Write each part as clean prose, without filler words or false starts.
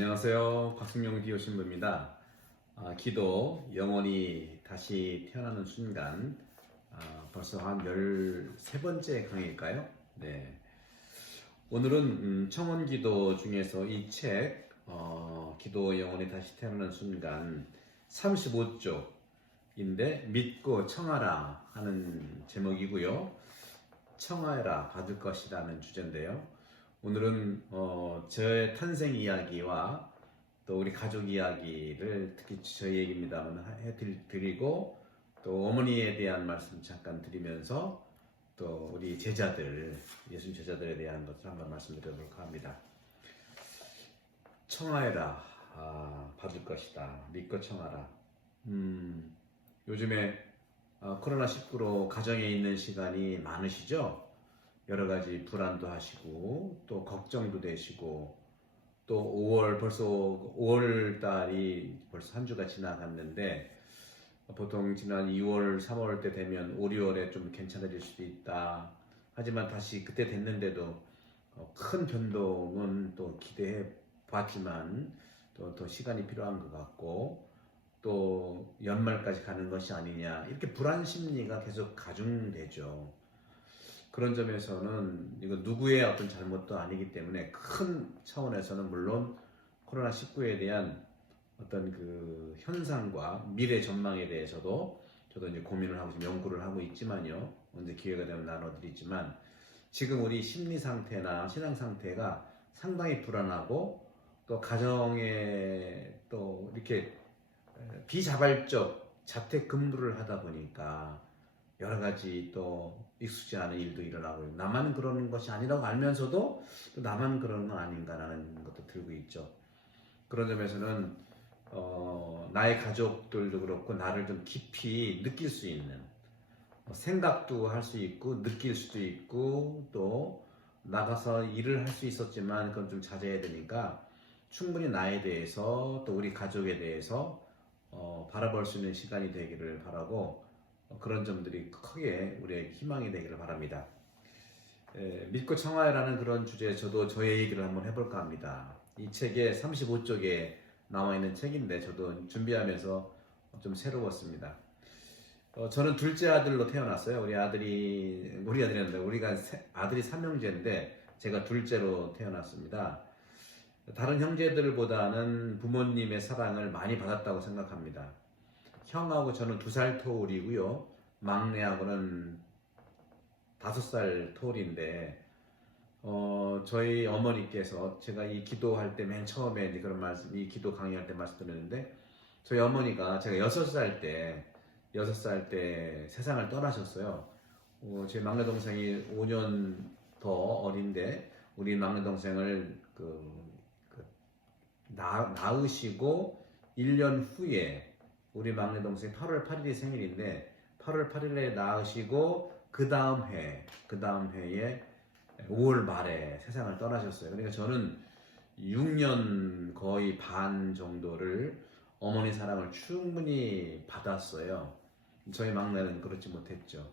안녕하세요. 곽승용 기도 신부입니다. 기도 영원히 다시 태어나는 순간, 벌써 한 13번째 강의일까요? 네. 오늘은 청원 기도 중에서 이 책, 기도 영원히 다시 태어나는 순간 35쪽인데 믿고 청하라 하는 제목이고요. 청하여라 받을 것이라는 주제인데요. 오늘은 저의 탄생 이야기와 또 우리 가족 이야기를, 특히 저희 얘기입니다만 해드리고, 또 어머니에 대한 말씀 잠깐 드리면서 또 우리 제자들, 예수님 제자들에 대한 것을 한번 말씀드리도록 합니다. 청하여라 받을 것이다. 믿고 청하라. 요즘에 코로나19로 가정에 있는 시간이 많으시죠? 여러 가지 불안도 하시고 또 걱정도 되시고, 또 5월 벌써 5월 달이 벌써 한 주가 지나갔는데, 보통 지난 2월 3월 때 되면 5, 6월에 좀 괜찮아질 수도 있다 하지만 다시 그때 됐는데도 큰 변동은 또 기대해 봤지만 또 더 시간이 필요한 것 같고, 또 연말까지 가는 것이 아니냐, 이렇게 불안 심리가 계속 가중되죠. 그런 점에서는 이거 누구의 어떤 잘못도 아니기 때문에 큰 차원에서는 물론 코로나19에 대한 어떤 그 현상과 미래 전망에 대해서도 저도 이제 고민을 하고 연구를 하고 있지만요. 언제 기회가 되면 나눠드리지만, 지금 우리 심리 상태나 신앙 상태가 상당히 불안하고, 또 가정에 또 이렇게 비자발적 자택 근무를 하다 보니까 여러 가지 또 익숙지 않은 일도 일어나고, 나만 그러는 것이 아니라고 알면서도 또 나만 그러는 건 아닌가라는 것도 들고 있죠. 그런 점에서는 나의 가족들도 그렇고 나를 좀 깊이 느낄 수 있는, 생각도 할 수 있고 느낄 수도 있고, 또 나가서 일을 할 수 있었지만 그건 좀 자제해야 되니까 충분히 나에 대해서 또 우리 가족에 대해서 바라볼 수 있는 시간이 되기를 바라고, 그런 점들이 크게 우리의 희망이 되기를 바랍니다. 믿고 청하여라는 그런 주제에 저도 저의 얘기를 한번 해볼까 합니다. 이 책에 35쪽에 나와 있는 책인데 저도 준비하면서 좀 새로웠습니다. 저는 둘째 아들로 태어났어요. 우리 아들이란데, 우리가 아들이 삼형제인데 제가 둘째로 태어났습니다. 다른 형제들보다는 부모님의 사랑을 많이 받았다고 생각합니다. 형하고 저는 2살 터울이고요. 막내하고는 5살 터울인데, 저희 어머니께서, 제가 이 기도할 때 맨 처음에 이제 그런 말씀, 이 기도 강의할 때 말씀드렸는데, 저희 어머니가 제가 6살 때 세상을 떠나셨어요. 제 막내 동생이 5년 더 어린데, 우리 막내 동생을 낳으시고 1년 후에, 우리 막내 동생이 8월 8일이 생일인데 8월 8일에 낳으시고 그 다음 해에 5월 말에 세상을 떠나셨어요. 그러니까 저는 6년 거의 반 정도를 어머니 사랑을 충분히 받았어요. 저희 막내는 그렇지 못했죠.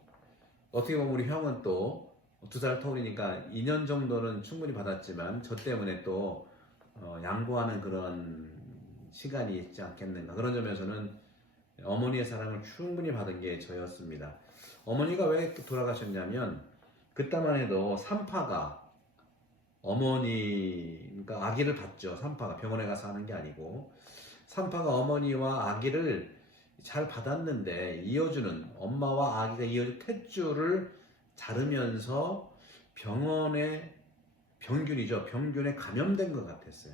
어떻게 보면 우리 형은 또 2살 터울이니까 2년 정도는 충분히 받았지만 저 때문에 또 양보하는 그런 시간이 있지 않겠는가. 그런 점에서는 어머니의 사랑을 충분히 받은 게 저였습니다. 어머니가 왜 돌아가셨냐면, 그때만 해도 산파가 그러니까 아기를 봤죠. 산파가 병원에 가서 하는 게 아니고, 산파가 어머니와 아기를 잘 받았는데, 엄마와 아기가 이어줄 탯줄을 자르면서 병균에 감염된 것 같았어요.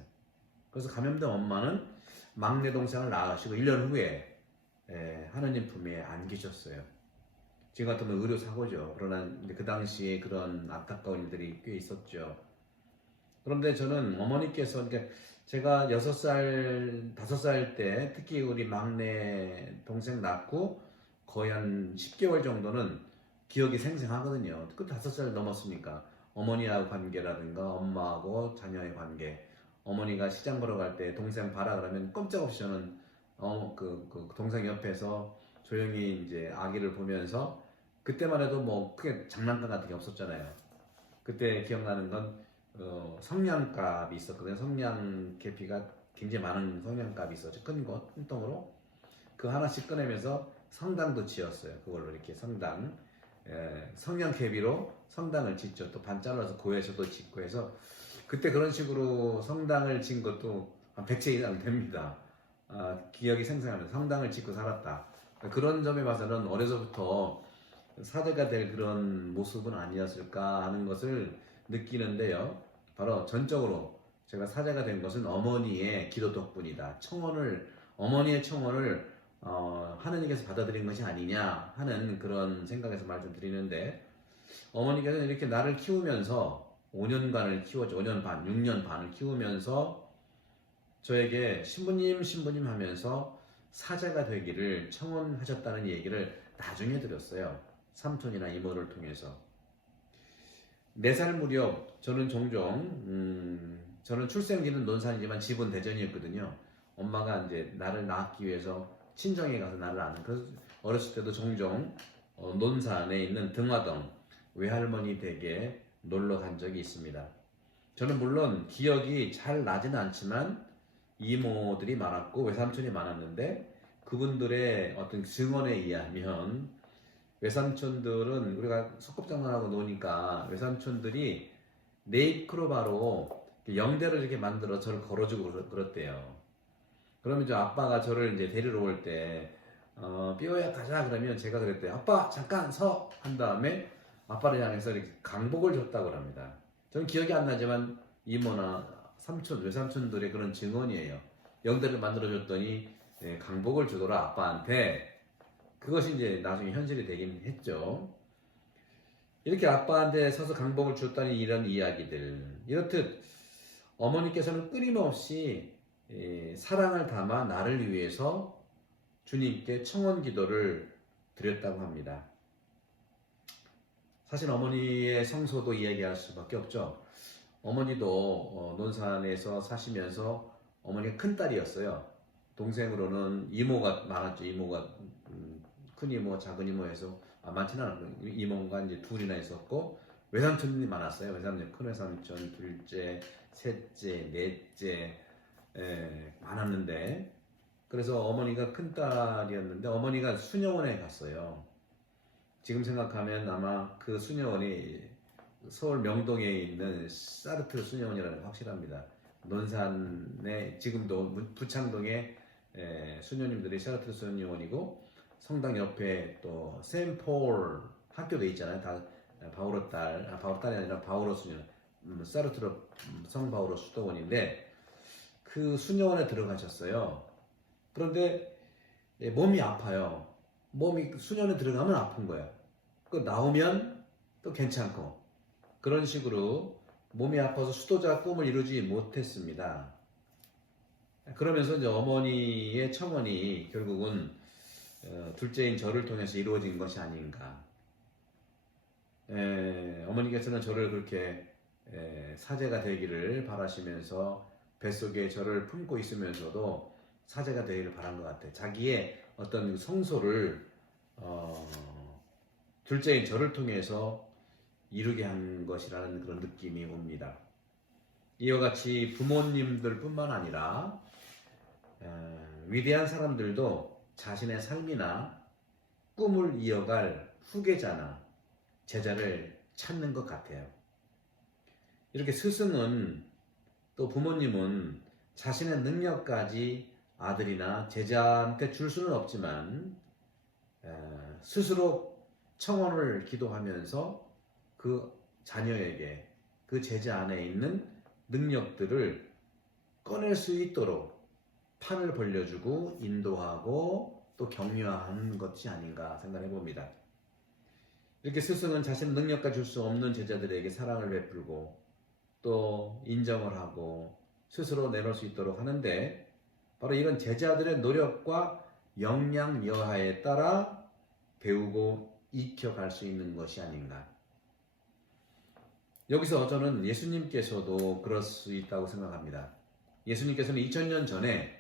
그래서 감염된 엄마는 막내 동생을 낳으시고 1년 후에 하느님 품에 안기셨어요. 지금 같으면 의료사고죠. 그러나 그 당시에 그런 안타까운 일들이 꽤 있었죠. 그런데 저는 어머니께서, 제가 6살, 5살 때, 특히 우리 막내 동생 낳고 거의 한 10개월 정도는 기억이 생생하거든요. 그 5살 넘었으니까 어머니하고 관계라든가 엄마하고 자녀의 관계, 어머니가 시장 보러 갈 때 동생 봐라 그러면 꼼짝없이 저는 그 동생 옆에서 조용히 이제 아기를 보면서, 그때만 해도 뭐 크게 장난감 같은 게 없었잖아요. 그때 기억나는 건 성냥갑이 있었거든요. 성냥 계피가 굉장히 많은 성냥갑이 있었죠. 큰 거, 큰 통으로. 그 하나씩 꺼내면서 성당도 지었어요. 그걸로 이렇게 성당, 성냥 계피로 성당을 짓죠. 또 반 잘라서 고에서도 짓고 해서 그때 그런 식으로 성당을 짓 것도 한 100채 이상 됩니다. 기억이 생생합니다. 성당을 짓고 살았다. 그런 점에 봐서는 어려서부터 사제가 될 그런 모습은 아니었을까 하는 것을 느끼는데요. 바로 전적으로 제가 사제가 된 것은 어머니의 기도 덕분이다. 어머니의 청혼을 하느님께서 받아들인 것이 아니냐 하는 그런 생각에서 말 좀 드리는데, 어머니께서는 이렇게 나를 키우면서 5년간을 키웠죠. 5년 반, 6년 반을 키우면서 저에게 신부님 하면서 사제가 되기를 청혼하셨다는 얘기를 나중에 들었어요. 삼촌이나 이모를 통해서. 4살 무렵 저는 종종 저는 출생지는 논산이지만 집은 대전이었거든요. 엄마가 이제 나를 낳기 위해서 친정에 가서 나를 낳는, 그래서 어렸을 때도 종종 논산에 있는 등화동 외할머니 댁에 놀러 간 적이 있습니다. 저는 물론 기억이 잘 나지는 않지만 이모들이 많았고 외삼촌이 많았는데, 그분들의 어떤 증언에 의하면 외삼촌들은, 우리가 소꿉장난하고 노니까 외삼촌들이 네잎크로바로 영대를 이렇게 만들어 저를 걸어주고 그랬대요. 그러면 저 아빠가 저를 이제 데리러 올 때 삐오야 가자 그러면 제가 그랬대요. 아빠 잠깐 서! 한 다음에 아빠를 향해서 이렇게 강복을 줬다고 합니다. 저는 기억이 안 나지만 이모나 삼촌, 외삼촌들의 그런 증언이에요. 영대를 만들어줬더니 강복을 주더라 아빠한테. 그것이 이제 나중에 현실이 되긴 했죠. 이렇게 아빠한테 서서 강복을 줬다니 이런 이야기들. 이렇듯 어머니께서는 끊임없이 사랑을 담아 나를 위해서 주님께 청혼 기도를 드렸다고 합니다. 사실 어머니의 성소도 이야기할 수밖에 없죠. 어머니도 논산에서 사시면서 어머니가 큰딸이었어요. 동생으로는 이모가 많았죠. 이모가 큰 이모, 작은 이모 해서 많지는 않았고 이모가 이제 둘이나 있었고, 외삼촌이 많았어요. 외삼촌, 큰 외삼촌, 둘째, 셋째, 넷째 많았는데, 그래서 어머니가 큰딸이었는데 어머니가 수녀원에 갔어요. 지금 생각하면 아마 그 수녀원이 서울 명동에 있는 사르트 수녀원이라는 게 확실합니다. 논산에 지금도 부창동에 수녀님들이 사르트 수녀원이고, 성당 옆에 또 세인폴 학교도 있잖아요. 다 바오로딸이 아니라 바오로 수녀, 사르트르 성 바오로 수도원인데 그 수녀원에 들어가셨어요. 그런데 몸이 아파요. 몸이 수녀원에 들어가면 아픈 거예요. 그 나오면 또 괜찮고, 그런 식으로 몸이 아파서 수도자 꿈을 이루지 못했습니다. 그러면서 이제 어머니의 청혼이 결국은 둘째인 저를 통해서 이루어진 것이 아닌가. 어머니께서는 저를 그렇게 사제가 되기를 바라시면서 뱃속에 저를 품고 있으면서도 사제가 되기를 바란 것 같아요. 자기의 어떤 성소를 둘째인 저를 통해서 이루게 한 것이라는 그런 느낌이 옵니다. 이와 같이 부모님들 뿐만 아니라 위대한 사람들도 자신의 삶이나 꿈을 이어갈 후계자나 제자를 찾는 것 같아요. 이렇게 스승은, 또 부모님은 자신의 능력까지 아들이나 제자한테 줄 수는 없지만 스스로 청혼을 기도하면서 그 자녀에게 그 제자 안에 있는 능력들을 꺼낼 수 있도록 판을 벌려주고 인도하고 또 격려하는 것이 아닌가 생각해 봅니다. 이렇게 스승은 자신의 능력과 줄 수 없는 제자들에게 사랑을 베풀고 또 인정을 하고 스스로 내놓을 수 있도록 하는데, 바로 이런 제자들의 노력과 역량 여하에 따라 배우고 익혀갈 수 있는 것이 아닌가. 여기서 저는 예수님께서도 그럴 수 있다고 생각합니다. 예수님께서는 2000년 전에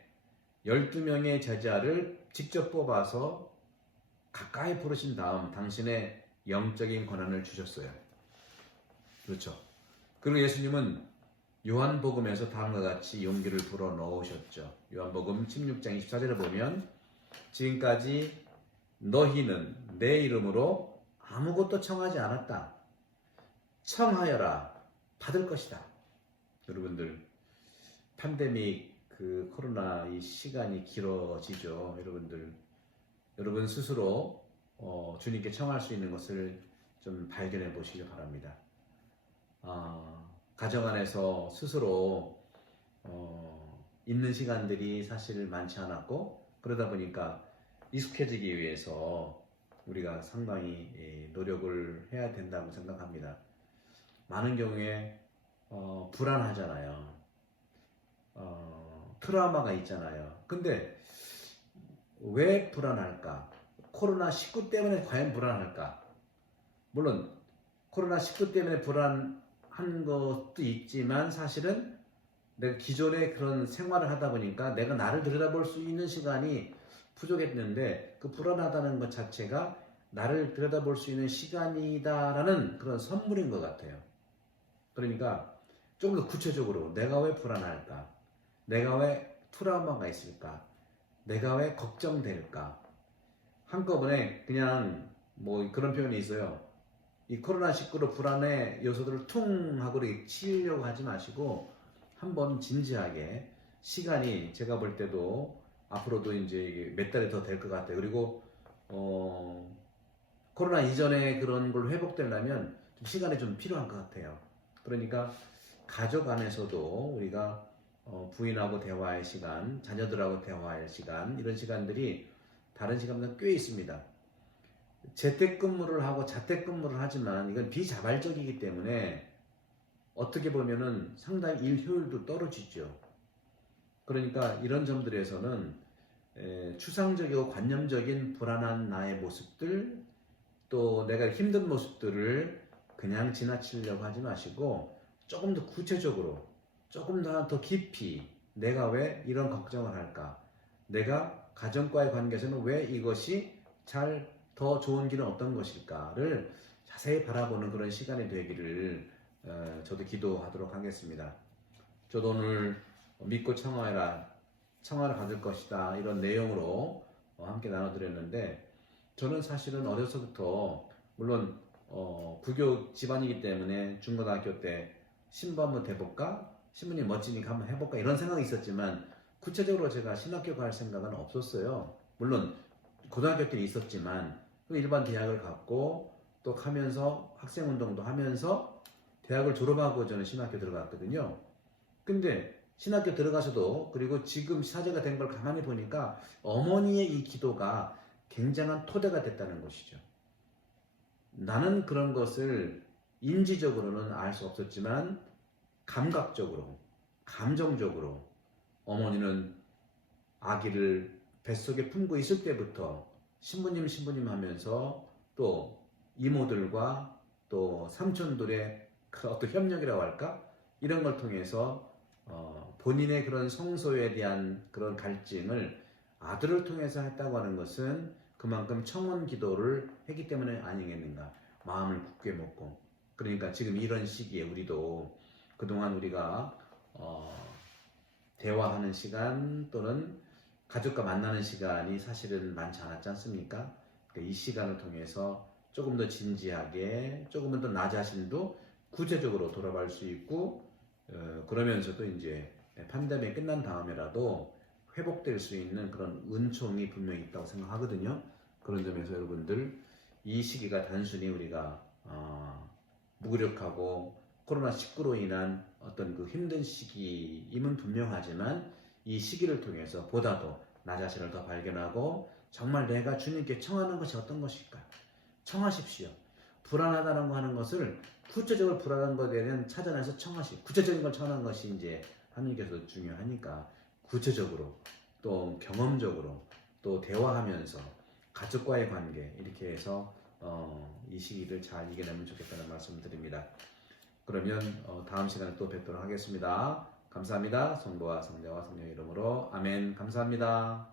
12명의 제자를 직접 뽑아서 가까이 부르신 다음 당신의 영적인 권한을 주셨어요. 그렇죠. 그리고 예수님은 요한복음에서 다음과 같이 용기를 불어넣으셨죠. 요한복음 16장 24절을 보면 지금까지 너희는 내 이름으로 아무것도 청하지 않았다. 청하여라 받을 것이다. 여러분들 팬데믹 그 코로나 이 시간이 길어지죠. 여러분 스스로 주님께 청할 수 있는 것을 좀 발견해 보시기 바랍니다. 가정 안에서 스스로 있는 시간들이 사실 많지 않았고 그러다 보니까 익숙해지기 위해서 우리가 상당히 노력을 해야 된다고 생각합니다. 많은 경우에 불안하잖아요. 트라우마가 있잖아요. 근데 왜 불안할까? 코로나19 때문에 과연 불안할까? 물론 코로나19 때문에 불안한 것도 있지만 사실은 내가 기존에 그런 생활을 하다 보니까 내가 나를 들여다볼 수 있는 시간이 부족했는데 그 불안하다는 것 자체가 나를 들여다볼 수 있는 시간이다라는 그런 선물인 것 같아요. 그러니까 조금 더 구체적으로 내가 왜 불안할까? 내가 왜 트라우마가 있을까? 내가 왜 걱정될까? 한꺼번에 그냥 뭐 그런 표현이 있어요. 이 코로나19로 불안의 요소들을 퉁 하고 이렇게 치려고 하지 마시고 한번 진지하게 시간이 제가 볼 때도 앞으로도 이제 몇 달이 더 될 것 같아요. 그리고 코로나 이전에 그런 걸로 회복되려면 좀 시간이 좀 필요한 것 같아요. 그러니까 가족 안에서도 우리가 부인하고 대화할 시간, 자녀들하고 대화할 시간 이런 시간들이 다른 시간보다 꽤 있습니다. 재택근무를 하고 자택근무를 하지만 이건 비자발적이기 때문에 어떻게 보면은 상당히 일 효율도 떨어지죠. 그러니까 이런 점들에서는 추상적이고 관념적인 불안한 나의 모습들 또 내가 힘든 모습들을 그냥 지나치려고 하지 마시고 조금 더 구체적으로 조금 더 깊이 내가 왜 이런 걱정을 할까? 내가 가정과의 관계에서는 왜 이것이 더 좋은 길은 어떤 것일까를 자세히 바라보는 그런 시간이 되기를 저도 기도하도록 하겠습니다. 저도 오늘 믿고 청하라 받을 것이다 이런 내용으로 함께 나눠드렸는데 저는 사실은 어려서부터 물론 불교 집안이기 때문에 중고등학교 때 신부 한번 돼볼까? 신부님 멋지니까 한번 해볼까? 이런 생각이 있었지만 구체적으로 제가 신학교 갈 생각은 없었어요. 물론 고등학교 때는 있었지만 일반 대학을 갔고 또 하면서 학생운동도 하면서 대학을 졸업하고 저는 신학교 들어갔거든요. 근데 신학교 들어가서도 그리고 지금 사제가 된 걸 가만히 보니까 어머니의 이 기도가 굉장한 토대가 됐다는 것이죠. 나는 그런 것을 인지적으로는 알 수 없었지만 감각적으로, 감정적으로 어머니는 아기를 뱃속에 품고 있을 때부터 신부님 하면서 또 이모들과 또 삼촌들의 그 어떤 협력이라고 할까? 이런 걸 통해서 본인의 그런 성소에 대한 그런 갈증을 아들을 통해서 했다고 하는 것은 그만큼 청원 기도를 했기 때문에 아니겠는가? 마음을 굳게 먹고 그러니까 지금 이런 시기에 우리도 그동안 우리가 대화하는 시간 또는 가족과 만나는 시간이 사실은 많지 않았지 않습니까? 그러니까 이 시간을 통해서 조금 더 진지하게 조금은 더 나 자신도 구체적으로 돌아볼 수 있고 그러면서도 이제 팬데믹 끝난 다음에라도 회복될 수 있는 그런 은총이 분명히 있다고 생각하거든요. 그런 점에서 여러분들 이 시기가 단순히 우리가 무기력하고 코로나19로 인한 어떤 그 힘든 시기임은 분명하지만 이 시기를 통해서 보다도 나 자신을 더 발견하고 정말 내가 주님께 청하는 것이 어떤 것일까? 청하십시오. 불안하다는 거 하는 것을 구체적으로 불안한 것에 대한 찾아내서 청하시. 구체적인 걸 청하는 것이 이제 하나님께서 중요하니까 구체적으로 또 경험적으로 또 대화하면서 가족과의 관계 이렇게 해서 이 시기를 잘 이겨내면 좋겠다는 말씀을 드립니다. 그러면 다음 시간에 또 뵙도록 하겠습니다. 감사합니다. 성부와 성자와 성령의 이름으로 아멘. 감사합니다.